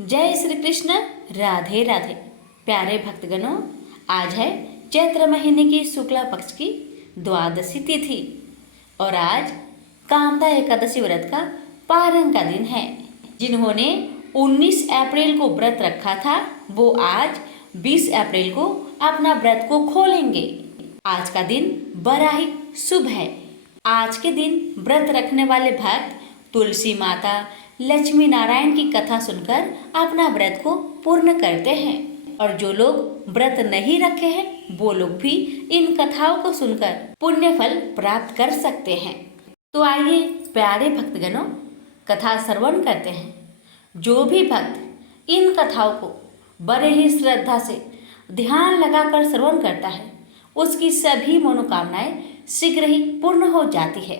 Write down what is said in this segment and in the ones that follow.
जय श्री कृष्ण। राधे राधे। प्यारे भक्तगणों, आज है चैत्र महीने की शुक्ला पक्ष की द्वादशी तिथि और आज कामदा एकादशी व्रत का पारण का दिन है। जिन्होंने 19 अप्रैल को व्रत रखा था वो आज 20 अप्रैल को अपना व्रत को खोलेंगे। आज का दिन बड़ा ही शुभ है। आज के दिन व्रत रखने वाले भक्त तुलसी माता, लक्ष्मी नारायण की कथा सुनकर अपना व्रत को पूर्ण करते हैं और जो लोग व्रत नहीं रखे हैं वो लोग भी इन कथाओं को सुनकर पुण्य फल प्राप्त कर सकते हैं। तो आइए प्यारे भक्तगणों, कथा श्रवण करते हैं। जो भी भक्त इन कथाओं को बड़े ही श्रद्धा से ध्यान लगाकर श्रवण करता है उसकी सभी मनोकामनाएं शीघ्र ही पूर्ण हो जाती है।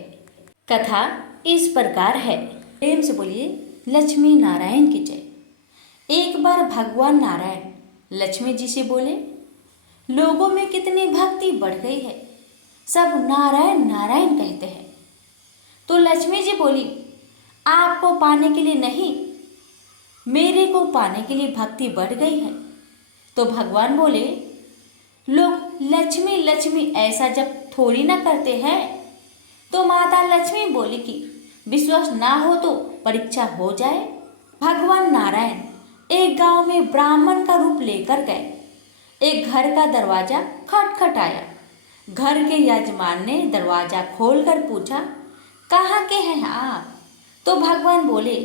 कथा इस प्रकार है। प्रेम से बोलिए लक्ष्मी नारायण की जय। एक बार भगवान नारायण लक्ष्मी जी से बोले, लोगों में कितनी भक्ति बढ़ गई है, सब नारायण नारायण कहते हैं। तो लक्ष्मी जी बोली, आपको पाने के लिए नहीं, मेरे को पाने के लिए भक्ति बढ़ गई है। तो भगवान बोले, लोग लक्ष्मी लक्ष्मी ऐसा जब थोड़ी ना करते हैं। तो माता लक्ष्मी बोली कि विश्वास ना हो तो परीक्षा हो जाए। भगवान नारायण एक गांव में ब्राह्मण का रूप लेकर गए। एक घर का दरवाजा खटखटाया। घर के यजमान ने दरवाजा खोलकर पूछा, कहाँ के हैं आप? तो भगवान बोले,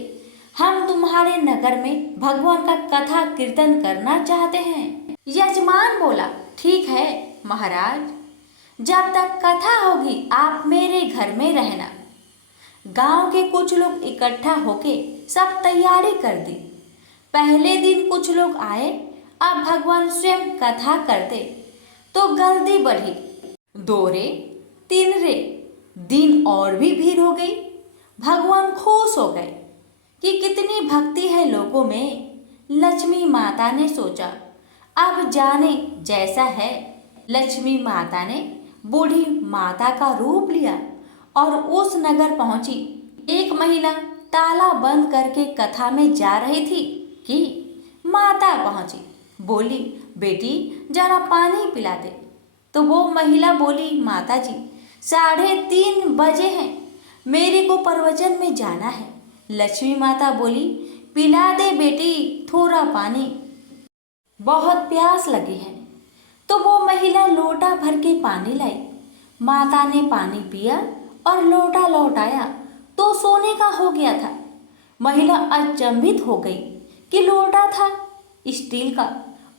हम तुम्हारे नगर में भगवान का कथा कीर्तन करना चाहते हैं। यजमान बोला, ठीक है महाराज, जब तक कथा होगी आप मेरे घर में रहना। गांव के कुछ लोग इकट्ठा होके सब तैयारी कर दी। पहले दिन कुछ लोग आए, अब भगवान स्वयं कथा करते तो गर्दी बढ़ी। 2 रे 3 रे दिन और भी भीड़ हो गई। भगवान खुश हो गए कि कितनी भक्ति है लोगों में। लक्ष्मी माता ने सोचा, अब जाने जैसा है। लक्ष्मी माता ने बूढ़ी माता का रूप लिया और उस नगर पहुंची। एक महिला ताला बंद करके कथा में जा रही थी कि माता पहुंची। बोली, बेटी जरा पानी पिला दे। तो वो महिला बोली, माता जी 3:30 बजे हैं, मेरे को प्रवचन में जाना है। लक्ष्मी माता बोली, पिला दे बेटी थोड़ा पानी, बहुत प्यास लगी है। तो वो महिला लोटा भर के पानी लाई। माता ने पानी पिया और लोटा लौटाया तो सोने का हो गया था। महिला अचंभित हो गई कि लोटा था स्टील का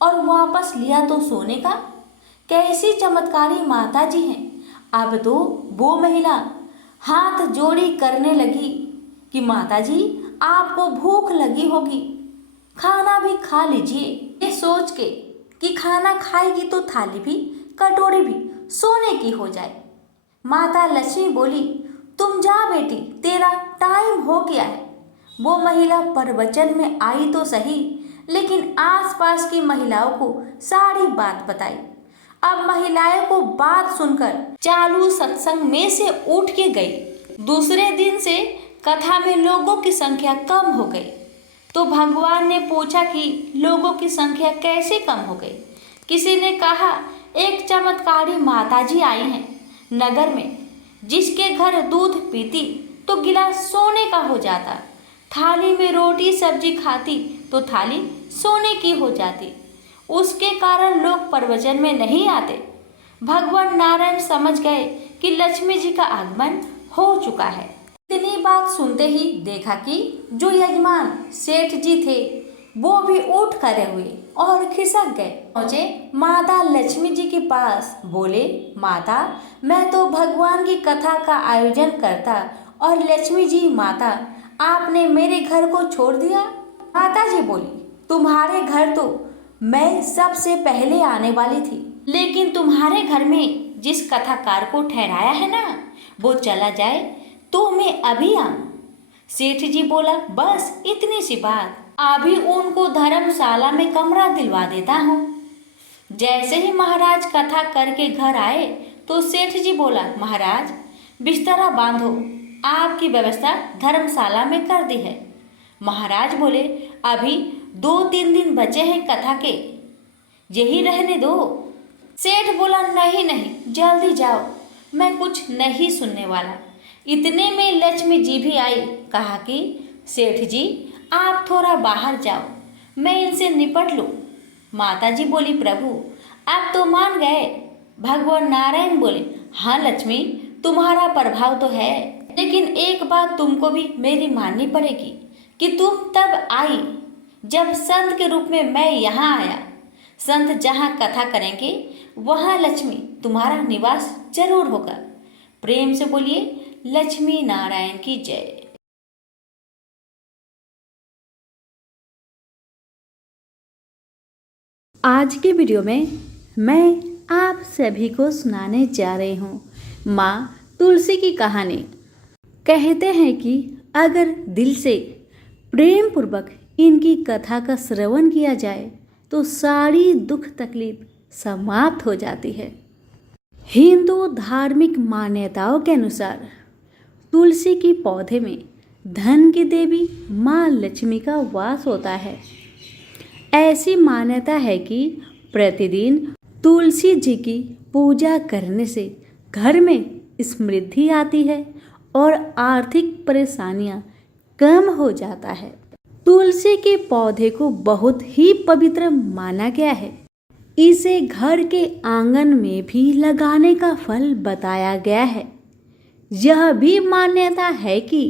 और वापस लिया तो सोने का। कैसी चमत्कारी माता जी हैं। अब तो वो महिला हाथ जोड़ी करने लगी कि माता जी आपको भूख लगी होगी, खाना भी खा लीजिए। ये सोच के कि खाना खाएगी तो थाली भी कटोरी भी सोने की हो जाए। माता लक्ष्मी बोली, तुम जा बेटी, तेरा टाइम हो गया है। वो महिला प्रवचन में आई तो सही, लेकिन आसपास की महिलाओं को सारी बात बताई। अब महिलाओं को बात सुनकर चालू सत्संग में से उठ के गई। दूसरे दिन से कथा में लोगों की संख्या कम हो गई। तो भगवान ने पूछा कि लोगों की संख्या कैसे कम हो गई। किसी ने कहा, एक चमत्कारी माताजी आई हैं नगर में, जिसके घर दूध पीती तो गिलास सोने का हो जाता, थाली में रोटी सब्जी खाती तो थाली सोने की हो जाती। उसके कारण लोग प्रवचन में नहीं आते। भगवान नारायण समझ गए कि लक्ष्मी जी का आगमन हो चुका है। इतनी बात सुनते ही देखा कि जो यजमान सेठ जी थे वो भी उठ खड़े हुए और खिसक गए। पहुंचे माता लक्ष्मी जी के पास। बोले, माता मैं तो भगवान की कथा का आयोजन करता और लक्ष्मी जी माता आपने मेरे घर को छोड़ दिया। माता जी बोली, तुम्हारे घर तो मैं सबसे पहले आने वाली थी, लेकिन तुम्हारे घर में जिस कथाकार को ठहराया है ना वो चला जाए तो मैं अभी आऊँ। सेठ जी बोला, बस इतनी सी बात, अभी उनको धर्मशाला में कमरा दिलवा देता हूँ। जैसे ही महाराज कथा करके घर आए तो सेठ जी बोला, महाराज बिस्तरा बांधो, आपकी व्यवस्था धर्मशाला में कर दी है। महाराज बोले, अभी 2-3 दिन बचे हैं कथा के, यही रहने दो। सेठ बोला, नहीं नहीं, जल्दी जाओ, मैं कुछ नहीं सुनने वाला। इतने में लक्ष्मी जी भी आई। कहा कि सेठ जी, आप थोड़ा बाहर जाओ, मैं इनसे निपट लूँ। माता जी बोली, प्रभु आप तो मान गए। भगवान नारायण बोले, हाँ लक्ष्मी, तुम्हारा प्रभाव तो है, लेकिन एक बात तुमको भी मेरी माननी पड़ेगी कि तुम तब आई जब संत के रूप में मैं यहाँ आया। संत जहाँ कथा करेंगे वहाँ लक्ष्मी तुम्हारा निवास जरूर होगा। प्रेम से बोलिए, लक्ष्मी नारायण की जय। आज के वीडियो में मैं आप सभी को सुनाने जा रही हूँ माँ तुलसी की कहानी। कहते हैं कि अगर दिल से प्रेम पूर्वक इनकी कथा का श्रवण किया जाए तो सारी दुख तकलीफ समाप्त हो जाती है। हिंदू धार्मिक मान्यताओं के अनुसार तुलसी के पौधे में धन की देवी माँ लक्ष्मी का वास होता है। ऐसी मान्यता है कि प्रतिदिन तुलसी जी की पूजा करने से घर में समृद्धि आती है और आर्थिक परेशानियां कम हो जाता है। तुलसी के पौधे को बहुत ही पवित्र माना गया है। इसे घर के आंगन में भी लगाने का फल बताया गया है। यह भी मान्यता है कि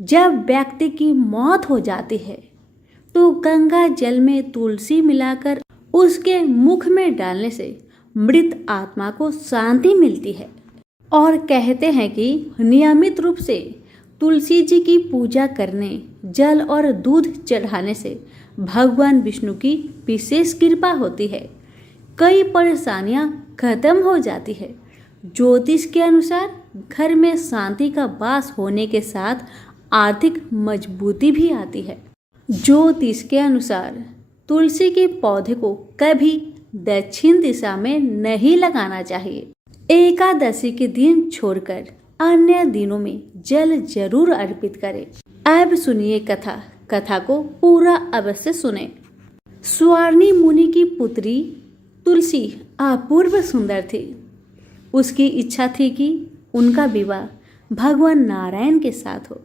जब व्यक्ति की मौत हो जाती है तो गंगा जल में तुलसी मिलाकर उसके मुख में डालने से मृत आत्मा को शांति मिलती है। और कहते हैं कि नियमित रूप से तुलसी जी की पूजा करने, जल और दूध चढ़ाने से भगवान विष्णु की विशेष कृपा होती है। कई परेशानियां खत्म हो जाती है। ज्योतिष के अनुसार घर में शांति का वास होने के साथ आर्थिक मजबूती भी आती है। ज्योतिष के अनुसार तुलसी के पौधे को कभी दक्षिण दिशा में नहीं लगाना चाहिए। एकादशी के दिन छोड़कर अन्य दिनों में जल जरूर अर्पित करें। अब सुनिए कथा को पूरा अवश्य सुने। स्वर्णी मुनि की पुत्री तुलसी अपूर्व सुंदर थी। उसकी इच्छा थी कि उनका विवाह भगवान नारायण के साथ हो।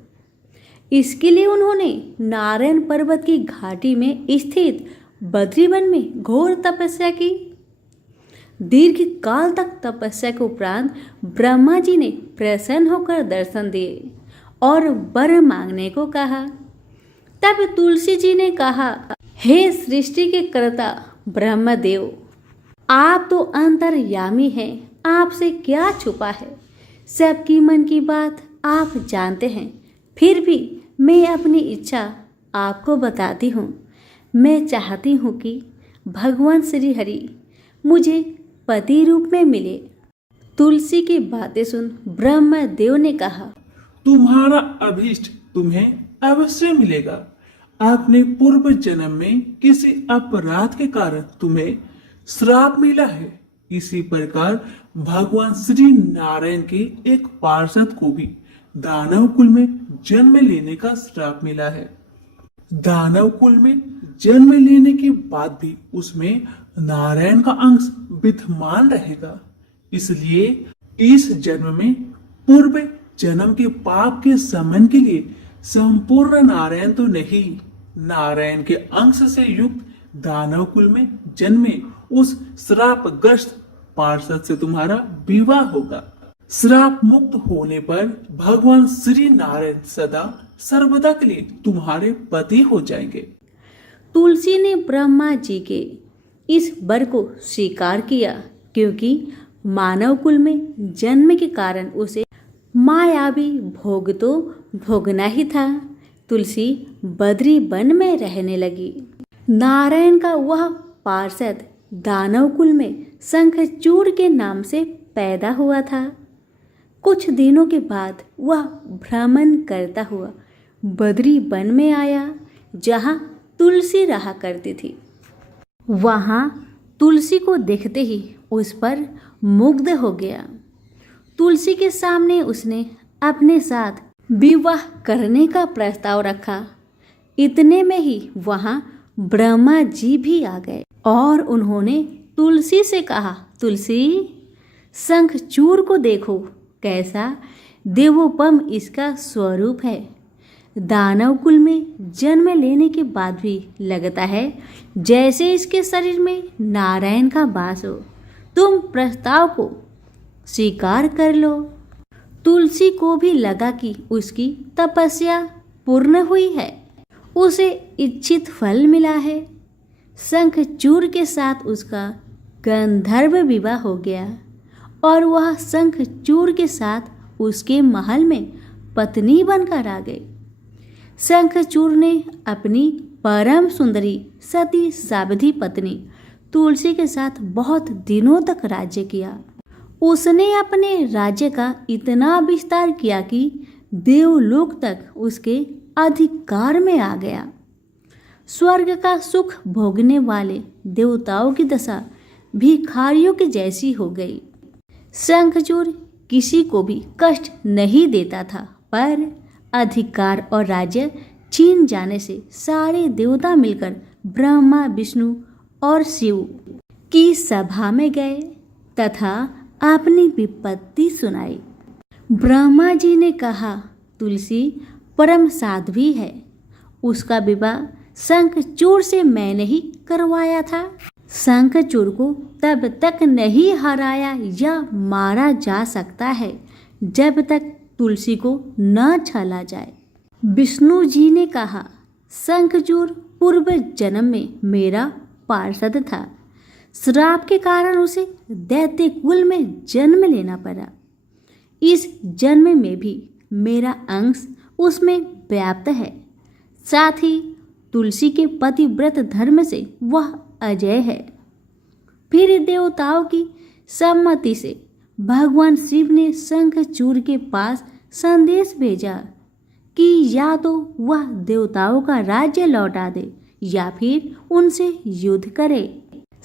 इसके लिए उन्होंने नारायण पर्वत की घाटी में स्थित बद्रीवन में घोर तपस्या की। दीर्घ काल तक तपस्या के उपरांत ब्रह्मा जी ने प्रसन्न होकर दर्शन दिए और वर मांगने को कहा। तब तुलसी जी ने कहा, हे सृष्टि के कर्ता ब्रह्मदेव, आप तो अंतर्यामी हैं, आपसे क्या छुपा है। सबकी मन की बात आप जानते हैं, फिर भी मैं अपनी इच्छा आपको बताती हूँ। मैं चाहती हूँ कि भगवान श्री हरि मुझे पति रूप में मिले। तुलसी की बातें सुन ब्रह्मदेव ने कहा, तुम्हारा अभीष्ट तुम्हें अवश्य मिलेगा। आपने पूर्व जन्म में किसी अपराध के कारण तुम्हें श्राप मिला है। इसी प्रकार भगवान श्री नारायण के एक पार्षद को भी दानव कुल में जन्म लेने का श्राप मिला है। दानव कुल में जन्म लेने के बाद भी उसमें नारायण का अंश विद्यमान रहेगा। इसलिए इस जन्म में पूर्व जन्म के पाप के शमन के लिए संपूर्ण नारायण तो नहीं, नारायण के अंश से युक्त दानव कुल में जन्मे उस श्रापग्रस्त पार्षद से तुम्हारा विवाह होगा। श्राप मुक्त होने पर भगवान श्री नारायण सदा सर्वदा के लिए तुम्हारे पति हो जाएंगे। तुलसी ने ब्रह्मा जी के इस वर को स्वीकार किया, क्योंकि मानव कुल में जन्म के कारण उसे मायावी भोग तो भोगना ही था। तुलसी बद्री वन में रहने लगी। नारायण का वह पार्षद दानव कुल में शंखचूड़ के नाम से पैदा हुआ था। कुछ दिनों के बाद वह भ्रमण करता हुआ बद्री वन में आया, जहाँ तुलसी रहा करती थी। वहाँ तुलसी को देखते ही उस पर मुग्ध हो गया। तुलसी के सामने उसने अपने साथ विवाह करने का प्रस्ताव रखा। इतने में ही वहाँ ब्रह्मा जी भी आ गए और उन्होंने तुलसी से कहा, तुलसी, शंखचूड़ को देखो, कैसा देवोपम इसका स्वरूप है। दानव कुल में जन्म लेने के बाद भी लगता है जैसे इसके शरीर में नारायण का वास हो। तुम प्रस्ताव को स्वीकार कर लो। तुलसी को भी लगा कि उसकी तपस्या पूर्ण हुई है, उसे इच्छित फल मिला है। शंखचूड़ के साथ उसका गंधर्व विवाह हो गया और वह शंखचूड़ के साथ उसके महल में पत्नी बनकर आ गई। शंखचूड़ ने अपनी परम सुंदरी सती सावधि पत्नी तुलसी के साथ बहुत दिनों तक राज्य किया। उसने अपने राज्य का इतना विस्तार किया कि देवलोक तक उसके अधिकार में आ गया। स्वर्ग का सुख भोगने वाले देवताओं की दशा भिखारियों की जैसी हो गई। शंखचूड़ किसी को भी कष्ट नहीं देता था, पर अधिकार और राज्य छीन जाने से सारे देवता मिलकर ब्रह्मा, विष्णु और शिव की सभा में गए तथा अपनी विपत्ति सुनाई। ब्रह्मा जी ने कहा, तुलसी परम साध्वी है, उसका विवाह शंखचूड़ से मैंने ही करवाया था। शंखचूड़ को तब तक नहीं हराया या मारा जा सकता है जब तक तुलसी को न छला जाए। विष्णु जी ने कहा, शंखचूड़ पूर्व जन्म में मेरा पार्षद था। श्राप के कारण उसे दैत्य कुल में जन्म लेना पड़ा। इस जन्म में भी मेरा अंश उसमें व्याप्त है। साथ ही तुलसी के पतिव्रत धर्म से वह अजय है। फिर देवताओं की सम्मति से भगवान शिव ने शंखचूड़ के पास संदेश भेजा कि या तो वह देवताओं का राज्य लौटा दे या फिर उनसे युद्ध करे।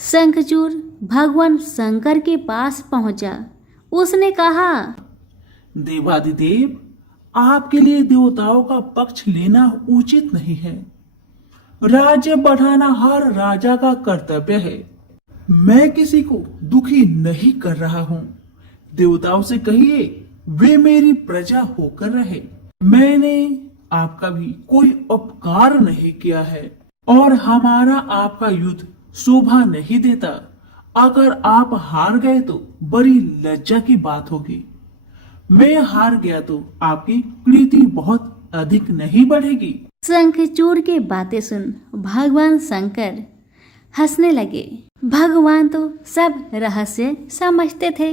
शंखचूड़ भगवान शंकर के पास पहुंचा। उसने कहा, देवादिदेव, आपके लिए देवताओं का पक्ष लेना उचित नहीं है। राज्य बढ़ाना हर राजा का कर्तव्य है। मैं किसी को दुखी नहीं कर रहा हूँ। देवताओं से कहिए वे मेरी प्रजा होकर रहे। मैंने आपका भी कोई उपकार नहीं किया है और हमारा आपका युद्ध शोभा नहीं देता। अगर आप हार गए तो बड़ी लज्जा की बात होगी। मैं हार गया तो आपकी कीर्ति बहुत अधिक नहीं बढ़ेगी। शंखचूड़ की बातें सुन भगवान शंकर हंसने लगे। भगवान तो सब रहस्य समझते थे।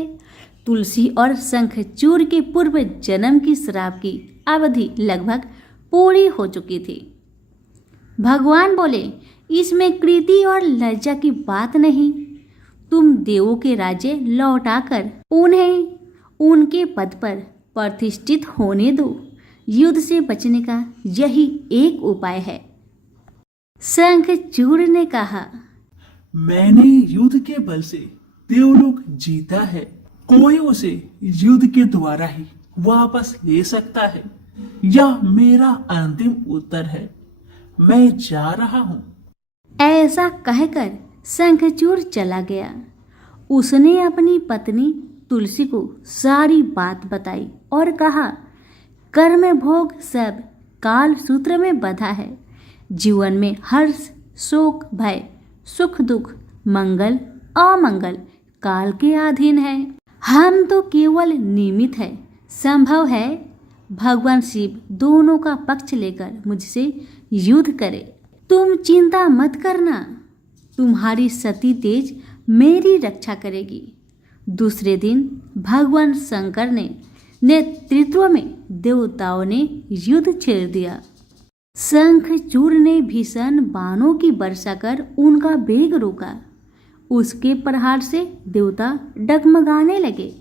तुलसी और शंखचूड़ के पूर्व जन्म की श्राप की अवधि लगभग पूरी हो चुकी थी। भगवान बोले, इसमें कृति और लज्जा की बात नहीं। तुम देवों के राज्य लौटाकर उन्हें उनके पद पर प्रतिष्ठित होने दो। युद्ध से बचने का यही एक उपाय है। शंखचूड़ ने कहा, मैंने युद्ध के बल से देवलोक जीता है। कोई उसे युद्ध के द्वारा ही वापस ले सकता है। यह मेरा अंतिम उत्तर है। मैं जा रहा हूँ। ऐसा कहकर शंखचूड़ चला गया। उसने अपनी पत्नी तुलसी को सारी बात बताई और कहा, कर्म भोग सब काल सूत्र में बंधा है। जीवन में हर्ष, शोक, भय, सुख, दुख, मंगल, अमंगल काल के अधीन है। हम तो केवल निमित्त है। संभव है भगवान शिव दोनों का पक्ष लेकर मुझसे युद्ध करे। तुम चिंता मत करना, तुम्हारी सती तेज मेरी रक्षा करेगी। दूसरे दिन भगवान शंकर ने नेतृत्व में देवताओं ने युद्ध छेड़ दिया। शंखचूड़ ने भीषण बाणों की वर्षा कर उनका वेग रोका। उसके प्रहार से देवता डगमगाने लगे।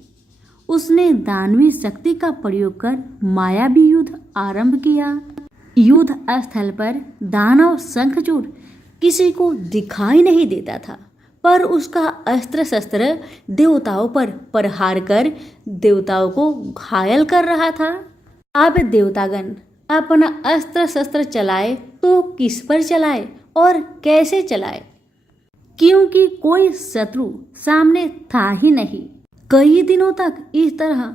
उसने दानवी शक्ति का प्रयोग कर मायावी युद्ध आरंभ किया। युद्ध स्थल पर दानव शंखचूड़ किसी को दिखाई नहीं देता था, पर उसका अस्त्र शस्त्र देवताओं पर प्रहार कर देवताओं को घायल कर रहा था। अब देवतागण अपना अस्त्र शस्त्र चलाए तो किस पर चलाए, और कैसे चलाए, क्योंकि कोई शत्रु सामने था ही नहीं। कई दिनों तक इस तरह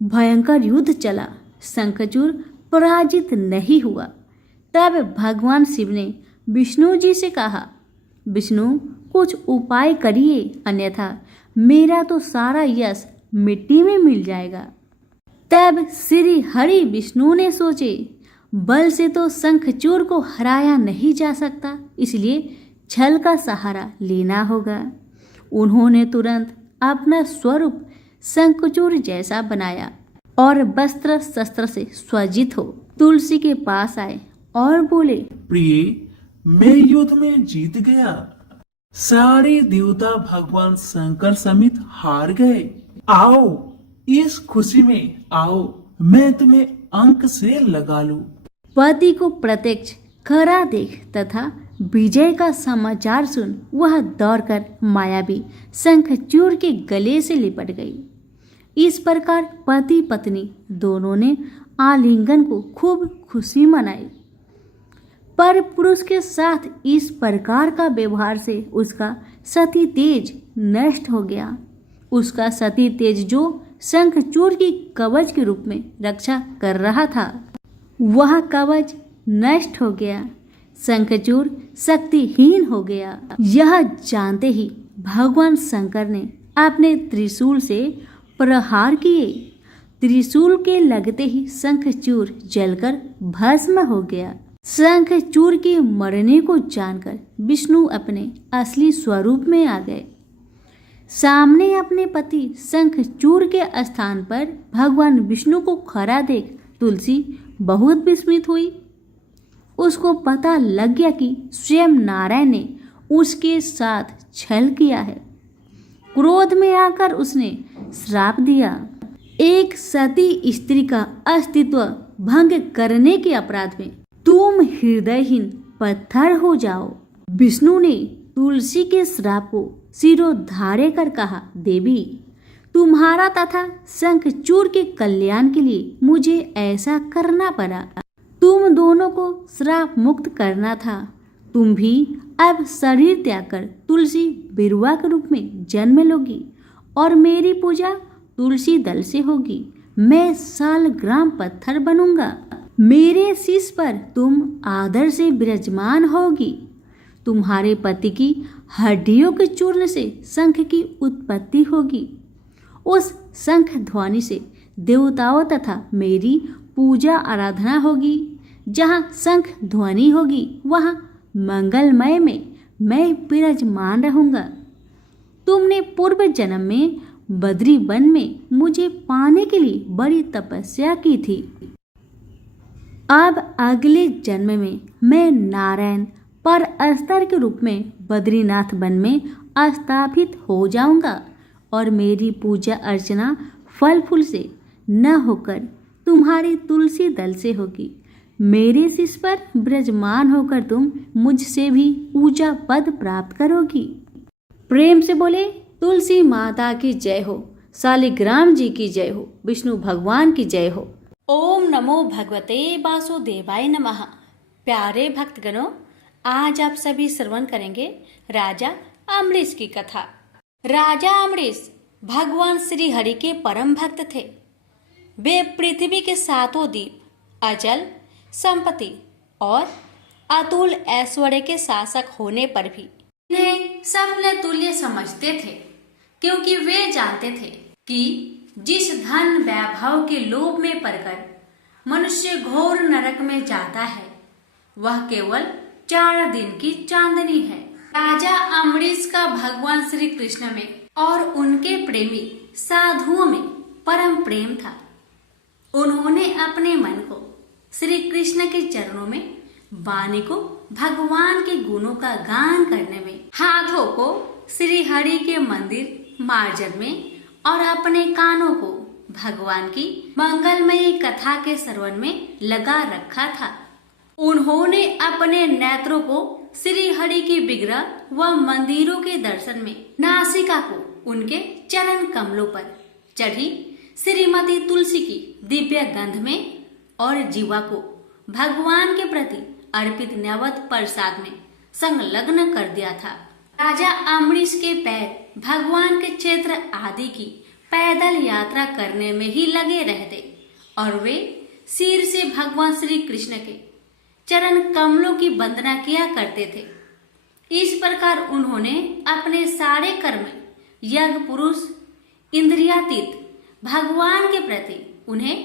भयंकर युद्ध चला। शंखचूड़ पराजित नहीं हुआ। तब भगवान शिव ने विष्णु जी से कहा, विष्णु कुछ उपाय करिए, अन्यथा मेरा तो सारा यश मिट्टी में मिल जाएगा। तब श्री हरि विष्णु ने सोचे, बल से तो शंखचूड़ को हराया नहीं जा सकता, इसलिए छल का सहारा लेना होगा। उन्होंने तुरंत अपना स्वरूप शंखचूड़ जैसा बनाया और वस्त्र शस्त्र से सज्जित हो तुलसी के पास आए और बोले, प्रिय, मैं युद्ध में जीत गया। सारे देवता भगवान शंकर समेत हार गए। आओ, इस खुशी में आओ, मैं तुम्हें अंक से लगा लूं। पति को प्रत्यक्ष खरा देख तथा विजय का समाचार सुन वह दौड़कर मायावी शंखचूड़ के गले से लिपट गई। इस प्रकार पति पत्नी दोनों ने आलिंगन को खूब खुशी मनाई। पर पुरुष के साथ इस प्रकार का व्यवहार से उसका सती तेज नष्ट हो गया। उसका सती तेज जो शंखचूड़ की कवच के रूप में रक्षा कर रहा था, वह कवच नष्ट हो गया। शंखचूड़ शक्तिहीन हो गया। यह जानते ही भगवान शंकर ने अपने त्रिशूल से प्रहार किए। त्रिशूल के लगते ही शंखचूड़ जलकर भस्म हो गया। शंखचूड़ के मरने को जानकर विष्णु अपने असली स्वरूप में आ गए। सामने अपने पति शंखचूड़ के स्थान पर भगवान विष्णु को खड़ा देख तुलसी बहुत विस्मित हुई। उसको पता लग गया कि स्वयं नारायण ने उसके साथ छल किया है। क्रोध में आकर उसने श्राप दिया, एक सती स्त्री का अस्तित्व भंग करने के अपराध में तुम हृदयहीन पत्थर हो जाओ। विष्णु ने तुलसी के श्राप को सिरोधार्य कर कहा, देवी, तुम्हारा तथा शंखचूड़ के कल्याण के लिए मुझे ऐसा करना पड़ा। तुम दोनों को श्राप मुक्त करना था। तुम भी अब शरीर त्याग कर तुलसी बिरुवा के रूप में जन्म लोगी और मेरी पूजा तुलसी दल से होगी। मैं सालग्राम पत्थर बनूंगा। मेरे शीश पर तुम आदर से विराजमान होगी। तुम्हारे पति की हड्डियों के चूर्ण से शंख की उत्पत्ति होगी। उस शंख ध्वनि से देवताओं तथा मेरी पूजा आराधना होगी। जहाँ शंख ध्वनि होगी वहाँ मंगलमय में मैं विराजमान रहूंगा। तुमने पूर्व जन्म में बद्री वन में मुझे पाने के लिए बड़ी तपस्या की थी। अब अगले जन्म में मैं नारायण पर अस्तर के रूप में बद्रीनाथ वन में स्थापित हो जाऊंगा और मेरी पूजा अर्चना फल फूल से न होकर तुम्हारी तुलसी दल से होगी। मेरे शीश पर विराजमान होकर तुम मुझसे भी ऊंचा पद प्राप्त करोगी। प्रेम से बोले, तुलसी माता की जय हो, शालिग्राम जी की जय हो, विष्णु भगवान की जय हो। ओम नमो भगवते वासुदेवाय नमः। प्यारे भक्तगणों, आज आप सभी श्रवण करेंगे राजा अम्बरीश की कथा। राजा अम्बरीश भगवान श्री हरि के परम भक्त थे। वे पृथ्वी के सातों द्वीप, अचल संपत्ति और अतुल ऐश्वर्य के शासक होने पर भी इन्हें सपने तुल्य समझते थे, क्योंकि वे जानते थे कि जिस धन वैभव के लोभ में पड़कर मनुष्य घोर नरक में जाता है, वह केवल 4 दिन की चांदनी है। राजा अम्बरीश का भगवान श्री कृष्ण में और उनके प्रेमी साधुओं में परम प्रेम था। उन्होंने अपने मन को श्री कृष्ण के चरणों में, वाणी को भगवान के गुणों का गान करने में, हाथों को श्री हरि के मंदिर मार्जन में और अपने कानों को भगवान की मंगलमयी कथा के श्रवण में लगा रखा था। उन्होंने अपने नेत्रों को श्री हरि के विग्रह व मंदिरों के दर्शन में, नासिका को उनके चरण कमलों पर चढ़ी श्रीमती तुलसी की दिव्य गंध में और जीवा को भगवान के प्रति अर्पित नैवेद्य प्रसाद में संलग्न कर दिया था। राजा अम्बरीश के पैर भगवान के क्षेत्र आदि की पैदल यात्रा करने में ही लगे रहते और वे सिर से भगवान श्री कृष्ण के चरण कमलों की वंदना किया करते थे। इस प्रकार उन्होंने अपने सारे कर्म यज्ञ पुरुष इंद्रियातीत भगवान के प्रति उन्हें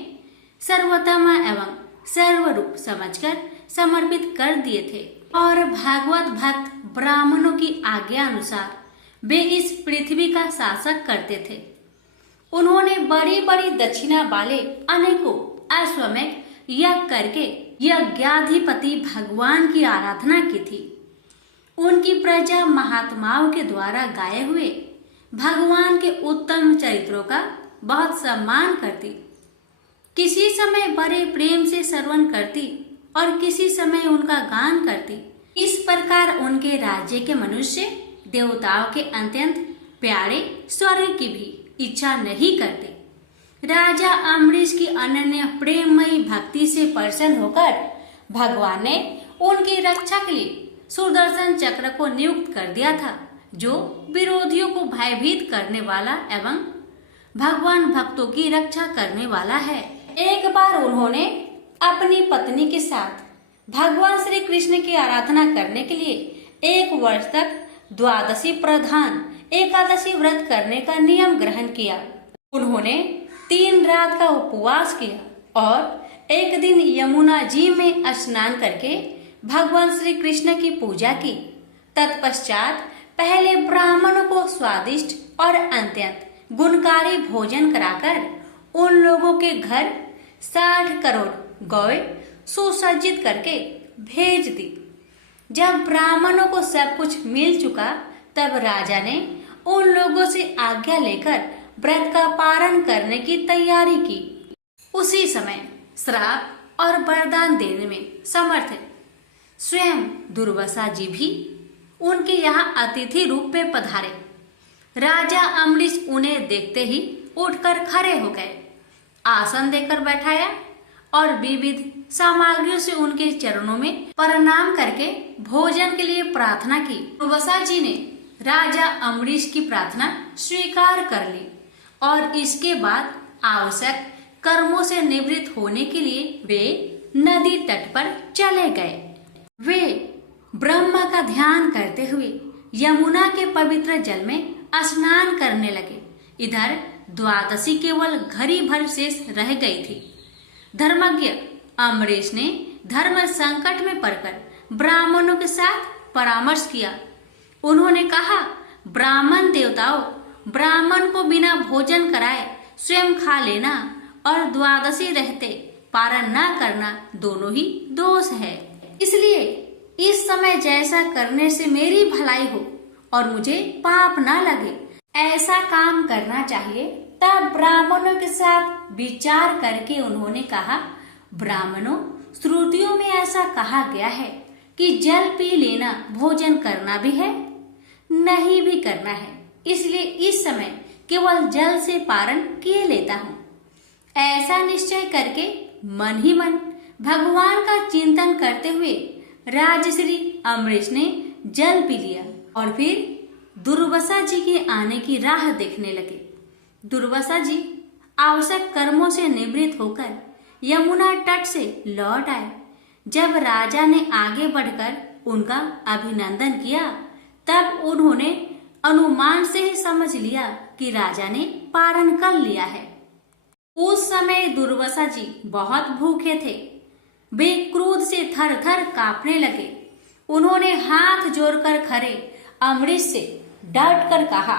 सर्वोत्तम एवं सर्वरूप समझकर समर्पित कर दिए थे और भागवत भक्त ब्राह्मणों की आज्ञा अनुसार वे इस पृथ्वी का शासक करते थे। उन्होंने बड़ी बड़ी दक्षिणा वाले अनेकों अश्वमेध यज्ञ करके यज्ञाधिपति भगवान की आराधना की थी। उनकी प्रजा महात्माओं के द्वारा गाए हुए भगवान के उत्तम चरित्रों का बहुत सम्मान करती, किसी समय बड़े प्रेम से श्रवण करती और किसी समय उनका गान करती। इस प्रकार उनके राज्य के मनुष्य देवताओं के अत्यंत प्यारे स्वर्ग की भी इच्छा नहीं करते। राजा अम्बरीश की अनन्य प्रेममयी भक्ति से प्रसन्न होकर भगवान ने उनकी रक्षा के लिए सुदर्शन चक्र को नियुक्त कर दिया था, जो विरोधियों को भयभीत करने वाला एवं भगवान भक्तों की रक्षा करने वाला है। एक बार उन्होंने अपनी पत्नी के साथ भगवान श्री कृष्ण की आराधना करने के लिए 1 वर्ष तक द्वादशी प्रधान एकादशी व्रत करने का नियम ग्रहण किया। उन्होंने 3 रात का उपवास किया और एक दिन यमुना जी में स्नान करके भगवान श्री कृष्ण की पूजा की। तत्पश्चात पहले ब्राह्मणों को स्वादिष्ट और अत्यंत गुणकारी भोजन कराकर उन लोगों के घर 60 करोड़ गौएं सुसज्जित करके भेज दी। जब ब्राह्मणों को सब कुछ मिल चुका तब राजा ने उन लोगों से आज्ञा लेकर व्रत का पारण करने की तैयारी की। उसी समय श्राप और वरदान देने में समर्थ स्वयं दुर्वासा जी भी उनके यहाँ अतिथि रूप में पधारे। राजा अम्बरीश उन्हें देखते ही उठकर खड़े हो गए, आसन देकर बैठाया और विविध सामग्रियों से उनके चरणों में प्रणाम करके भोजन के लिए प्रार्थना की। दुर्वासा जी ने राजा अम्बरीश की प्रार्थना स्वीकार कर ली और इसके बाद आवश्यक कर्मों से निवृत्त होने के लिए वे नदी तट पर चले गए। वे ब्रह्मा का ध्यान करते हुए यमुना के पवित्र जल में स्नान करने लगे। इधर द्वादशी केवल घड़ी भर शेष रह गई थी। धर्मज्ञ अम्बरीश ने धर्म संकट में पड़कर ब्राह्मणों के साथ परामर्श किया। उन्होंने कहा, ब्राह्मण देवताओं, ब्राह्मण को बिना भोजन कराए स्वयं खा लेना और द्वादशी रहते पारण न करना दोनों ही दोष है। इसलिए इस समय जैसा करने से मेरी भलाई हो और मुझे पाप न लगे ऐसा काम करना चाहिए। तब ब्राह्मणों के साथ विचार करके उन्होंने कहा, ब्राह्मणों, श्रुतियों में ऐसा कहा गया है कि जल पी लेना भोजन करना भी है, नहीं भी करना है। इसलिए इस समय केवल जल से पारण किए लेता हूँ। ऐसा निश्चय करके मन ही मन भगवान का चिंतन करते हुए राजश्री अम्बरीश ने जल पी लिया और फिर दुर्वासा जी के आने की राह देखने लगे। दुर्वासा जी आवश्यक कर्मों से निवृत्त होकर यमुना तट से लौट आए। जब राजा ने आगे बढ़कर उनका अभिनंदन किया तब उन्होंने अनुमान से ही समझ लिया कि राजा ने पारण कर लिया है। उस समय दुर्वासा जी बहुत भूखे थे। वे क्रोध से थर थर कांपने लगे। उन्होंने हाथ जोड़कर खड़े अम्बरीश से डट कर कहा,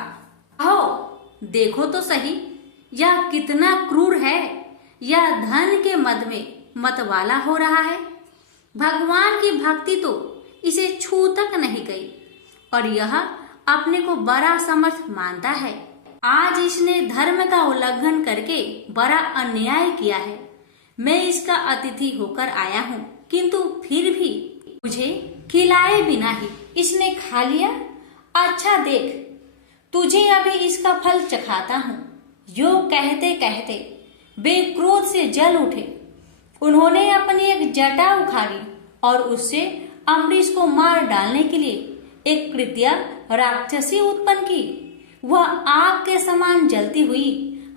आओ देखो तो सही, यह कितना क्रूर है। यह धन के मद में मतवाला हो रहा है। भगवान की भक्ति तो इसे छू तक नहीं गई और यह अपने को बड़ा समर्थ मानता है। आज इसने धर्म का उल्लंघन करके बड़ा अन्याय किया है। मैं इसका अतिथि होकर आया हूँ, किंतु फिर भी मुझे खिलाए बिना ही इसने खा लिया। अच्छा देख, तुझे अभी इसका फल चखाता हूँ। यो कहते कहते वे क्रोध से जल उठे। उन्होंने अपनी एक जटा उखाड़ी और उससे अम्बरीश को मार डालने के लिए एक कृत्या राक्षसी उत्पन्न की। वह आग के समान जलती हुई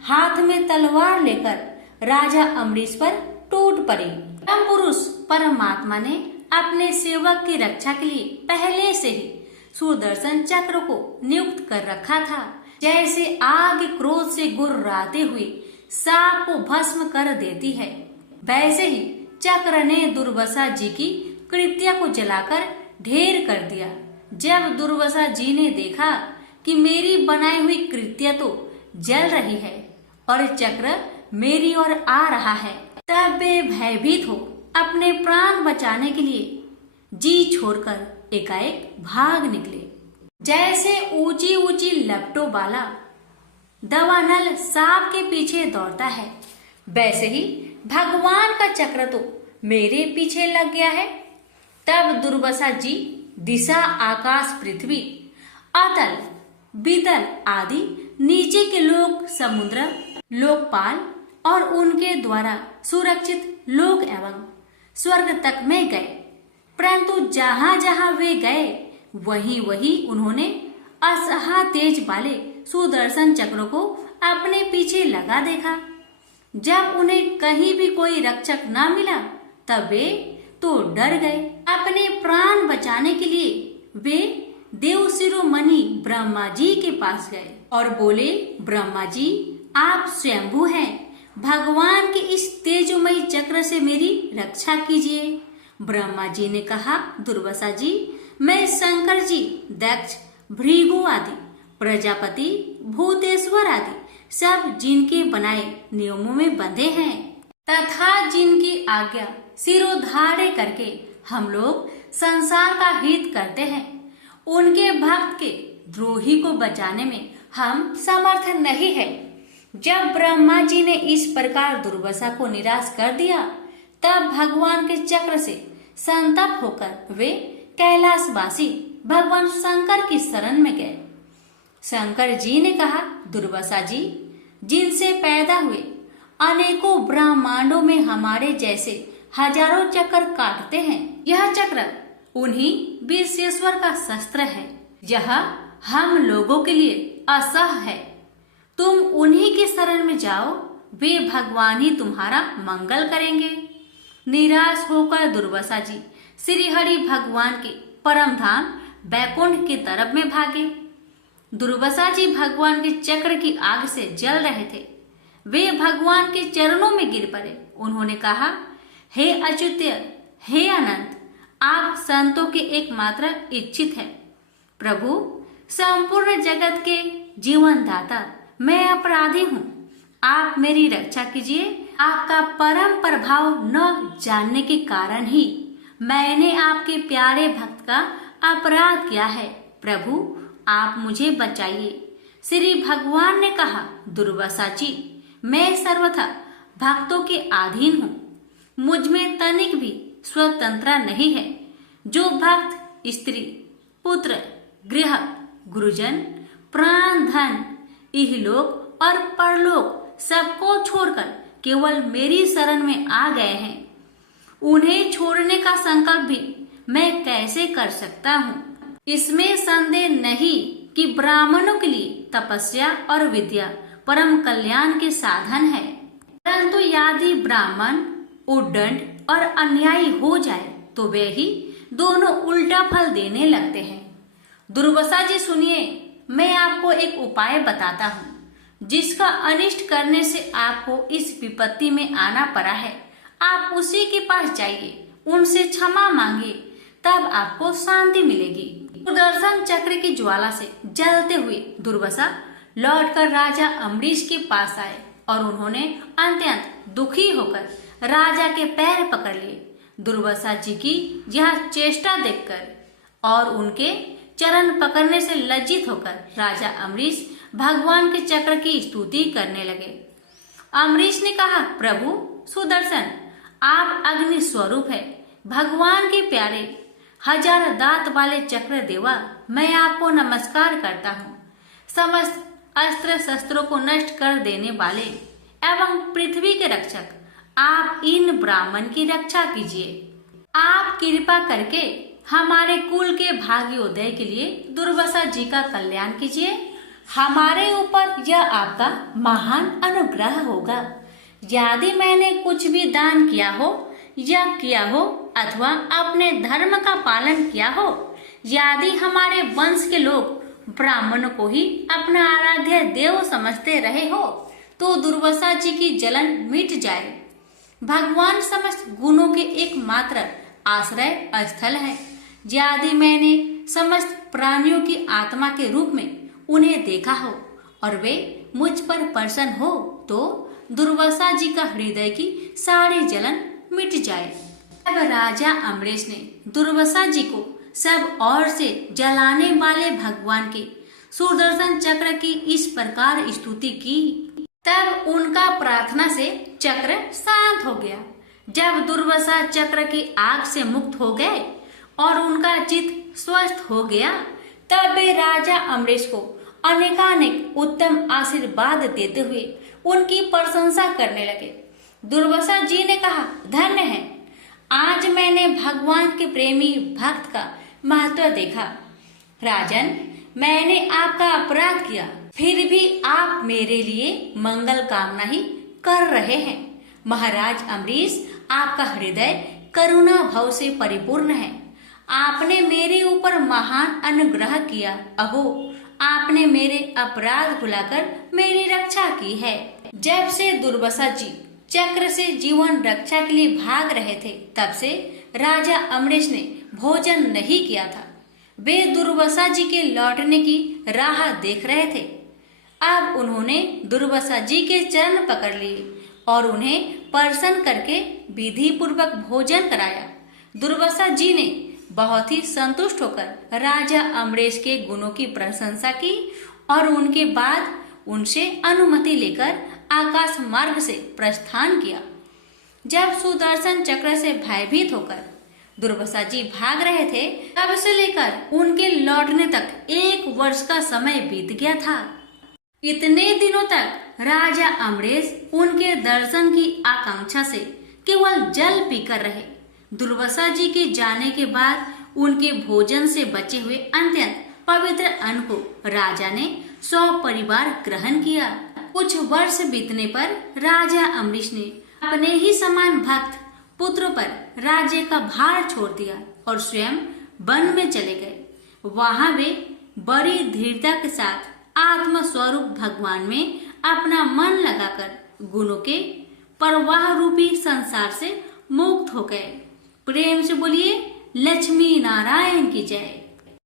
हाथ में तलवार लेकर राजा अम्बरीश पर टूट पड़ी। परम पुरुष परमात्मा ने अपने सेवक की रक्षा के लिए पहले से ही सुदर्शन चक्र को नियुक्त कर रखा था। जैसे आग क्रोध से गुर्राते हुए सांप को भस्म कर देती है, वैसे ही चक्र ने दुर्वासा जी की कृत्या को जलाकर ढेर कर दिया। जब दुर्वासा जी ने देखा कि मेरी बनाई हुई कृत्या तो जल रही है और चक्र मेरी ओर आ रहा है, तब वे भयभीत हो अपने प्राण बचाने के लिए जी छोड़कर एकाएक भाग निकले। जैसे ऊंची ऊंची लपटों वाला दवानल सांप के पीछे दौड़ता है, वैसे ही भगवान का चक्र तो मेरे पीछे लग गया है। तब दुर्वासा जी दिशा, आकाश, पृथ्वी, अतल, बीतल आदि नीचे के लोक, समुद्र, लोकपाल और उनके द्वारा सुरक्षित लोक एवं स्वर्ग तक में गए। परंतु जहां जहां वे गए वहीं वहीं उन्होंने असहा तेज वाले सुदर्शन चक्र को अपने पीछे लगा देखा। जब उन्हें कहीं भी कोई रक्षक न मिला तब वे तो डर गए। अपने प्राण बचाने के लिए वे देव शिरोमणि ब्रह्मा जी के पास गए और बोले, ब्रह्मा जी आप स्वयंभू हैं, भगवान के इस तेजोमयी चक्र से मेरी रक्षा कीजिए। ब्रह्मा जी ने कहा, दुर्वासा जी मैं शंकर जी, दक्ष, भृगु आदि, प्रजापति, भूतेश्वर आदि सब जिनके बनाए नियमों में बंधे हैं तथा जिनकी आज्ञा सिरोधार्य करके हम लोग संसार का हित करते हैं, उनके भक्त के द्रोही को बचाने में हम समर्थ नहीं है। जब ब्रह्मा जी ने इस प्रकार दुर्वासा को निराश कर दिया तब भगवान के चक्र से संतप्त होकर वे कैलाशवासी भगवान शंकर की शरण में गए। शंकर जी ने कहा, दुर्वासा जी जिनसे पैदा हुए अनेकों ब्रह्मांडों में हमारे जैसे हजारों चक्र काटते हैं, यह चक्र उन्हीं विश्वेश्वर का शस्त्र है। यह हम लोगों के लिए असह है। तुम उन्हीं की शरण में जाओ, वे भगवान ही तुम्हारा मंगल करेंगे। निराश होकर दुर्वासा जी श्री हरि भगवान के परम धाम बैकुंठ की तरफ में भागे। दुर्वासा जी भगवान के चक्र की आग से जल रहे थे। वे भगवान के चरणों में गिर पड़े। उन्होंने कहा, हे अच्युत, हे अनंत, आप संतों के एकमात्र इच्छित है। प्रभु, संपूर्ण जगत के जीवन दाता मैं अपराधी हूँ, आप मेरी रक्षा कीजिए। आपका परम प्रभाव न जानने के कारण ही मैंने आपके प्यारे भक्त का अपराध किया है। प्रभु, आप मुझे बचाइए। श्री भगवान ने कहा, दुर्वासा जी मैं सर्वथा भक्तों के अधीन हूँ, मुझ में तनिक भी स्वतंत्रता नहीं है। जो भक्त स्त्री, पुत्र, गृह, गुरुजन, प्राण, धन, इहलोक और परलोक सबको छोड़कर केवल मेरी शरण में आ गए हैं, उन्हें छोड़ने का संकल्प भी मैं कैसे कर सकता हूँ। इसमें संदेह नहीं कि ब्राह्मणों के लिए तपस्या और विद्या परम कल्याण के साधन है, परंतु यदि ब्राह्मण उद्दंड और अन्यायी हो जाए तो वे ही दोनों उल्टा फल देने लगते हैं। दुर्वासा जी सुनिए, मैं आपको एक उपाय बताता हूँ जिसका अनिष्ट करने से आपको इस विपत्ति में आना पड़ा है। आप उसी के पास जाइए, उनसे क्षमा मांगिए, तब आपको शांति मिलेगी। सुदर्शन चक्र की ज्वाला से जलते हुए दुर्वासा लौटकर राजा अम्बरीश के पास आए और उन्होंने अत्यंत दुखी होकर राजा के पैर पकड़ लिए। दुर्वासा जी की यह चेष्टा देखकर और उनके चरण पकड़ने से लज्जित होकर राजा अम्बरीश भगवान के चक्र की स्तुति करने लगे। अम्बरीश ने कहा, प्रभु सुदर्शन, आप अग्नि स्वरूप है, भगवान के प्यारे हजार दांत वाले चक्र देवा, मैं आपको नमस्कार करता हूँ। समस्त अस्त्र शस्त्रों को नष्ट कर देने वाले एवं पृथ्वी के रक्षक, आप इन ब्राह्मण की रक्षा कीजिए। आप कृपा करके हमारे कुल के भाग्योदय के लिए दुर्वासा जी का कल्याण कीजिए। हमारे ऊपर यह आपका महान अनुग्रह होगा। यदि मैंने कुछ भी दान किया हो या किया हो अथवा अपने धर्म का पालन किया हो, यदि हमारे वंश के लोग ब्राह्मणों को ही अपना आराध्य देव समझते रहे हो, तो दुर्वासा जी की जलन मिट जाए। भगवान समस्त गुणों के एकमात्र आश्रय स्थल है। यदि मैंने समस्त प्राणियों की आत्मा के रूप में उन्हें देखा हो और वे मुझ पर प्रसन्न हो, तो दुर्वासा जी का हृदय की सारी जलन मिट जाए। अब राजा अम्बरीश ने दुर्वासा जी को सब ओर से जलाने वाले भगवान के सुदर्शन चक्र की इस प्रकार स्तुति की। तब उनका प्रार्थना से चक्र शांत हो गया। जब दुर्वासा चक्र की आग से मुक्त हो गए और उनका चित्त स्वस्थ हो गया, तब वे राजा अम्बरीश को अनेकानेक उत्तम आशीर्वाद देते हुए उनकी प्रशंसा करने लगे। दुर्वासा जी ने कहा, धन्य है, आज मैंने भगवान के प्रेमी भक्त का महत्व देखा। राजन, मैंने आपका अपराध किया, फिर भी आप मेरे लिए मंगल कामना ही कर रहे हैं। महाराज अम्बरीश, आपका हृदय करुणा भाव से परिपूर्ण है। आपने मेरे ऊपर महान अनुग्रह किया। अहो, आपने मेरे अपराध भुलाकर मेरी रक्षा की है। जब से दुर्वासा जी चक्र से जीवन रक्षा के लिए भाग रहे थे, तब से राजा अम्बरीश ने भोजन नहीं किया था। वे दुर्वासा जी के लौटने की राह देख रहे थे। अब उन्होंने दुर्वासा जी के चरण पकड़ लिए और उन्हें प्रसन्न करके विधि पूर्वक भोजन कराया। दुर्वासा जी ने बहुत ही संतुष्ट होकर राजा अम्बरीश के गुणों की प्रशंसा की और उनके बाद उनसे अनुमति लेकर आकाश मार्ग से प्रस्थान किया। जब सुदर्शन चक्र से भयभीत होकर दुर्वासा जी भाग रहे थे, तब से लेकर उनके लौटने तक 1 वर्ष का समय बीत गया था। इतने दिनों तक राजा अम्बरीश उनके दर्शन की आकांक्षा से केवल जल पीकर रहे। दुर्वासा जी के जाने के बाद उनके भोजन से बचे हुए अत्यंत पवित्र अन्न को राजा ने सपरिवार ग्रहण किया। कुछ वर्ष बीतने पर राजा अम्बरीश ने अपने ही समान भक्त पुत्र पर राज्य का भार छोड़ दिया और स्वयं वन में चले गए। वहां वे बड़ी दृढ़ता के साथ आत्म स्वरूप भगवान में अपना मन लगाकर गुणों के प्रवाह रूपी संसार से मुक्त हो गए। प्रेम से बोलिए लक्ष्मी नारायण की जय।